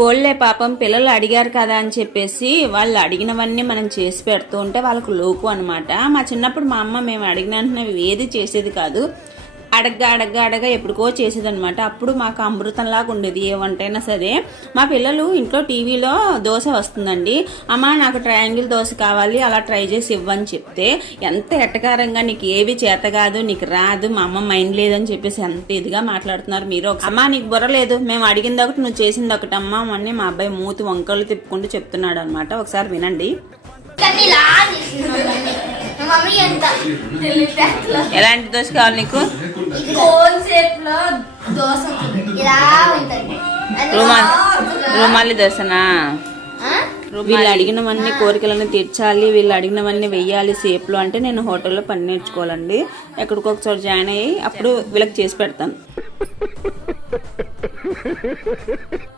పోళ్లే పాపం పిల్లలు అడిగారు కదా అని చెప్పేసి వాళ్ళు అడిగినవన్నీ మనం చేసి పెడుతూ ఉంటే వాళ్ళకు లోకు అనమాట. మా చిన్నప్పుడు మా అమ్మ మేము అడిగిన వెంటనే ఏది చేసేది కాదు, అడగ్గా ఎప్పుడుకో చేసేదనమాట. అప్పుడు మాకు అమృతంలాగా ఉండేది ఏ వంటైనా సరే. మా పిల్లలు ఇంట్లో టీవీలో దోశ వస్తుందండి, అమ్మ నాకు ట్రయాంగిల్ దోశ కావాలి, అలా ట్రై చేసి ఇవ్వని చెప్తే ఎంత ఎట్టకారంగా నీకు ఏవి చేత కాదు, నీకు రాదు, మా అమ్మ మైండ్ లేదని చెప్పేసి ఎంత ఇదిగా మాట్లాడుతున్నారు మీరు. అమ్మ నీకు బుర్ర లేదు, మేము అడిగింది ఒకటి నువ్వు చేసింది ఒకటి అమ్మ అని మా అబ్బాయి మూతి వంకలు తిప్పుకుంటూ చెప్తున్నాడు అనమాట. ఒకసారి వినండి. ఎలాంటి దోశ కావాలి నీకు? రుమాలి దోశనా? వీళ్ళు అడిగినవన్నీ కోరికలన్నీ తీర్చాలి, వీళ్ళు అడిగినవన్నీ వెయ్యాలి సేపులో అంటే నేను హోటల్లో పని నేర్చుకోవాలండి. ఎక్కడికొకచోట జాయిన్ అయ్యి అప్పుడు వీళ్ళకి చేసి పెడతాను.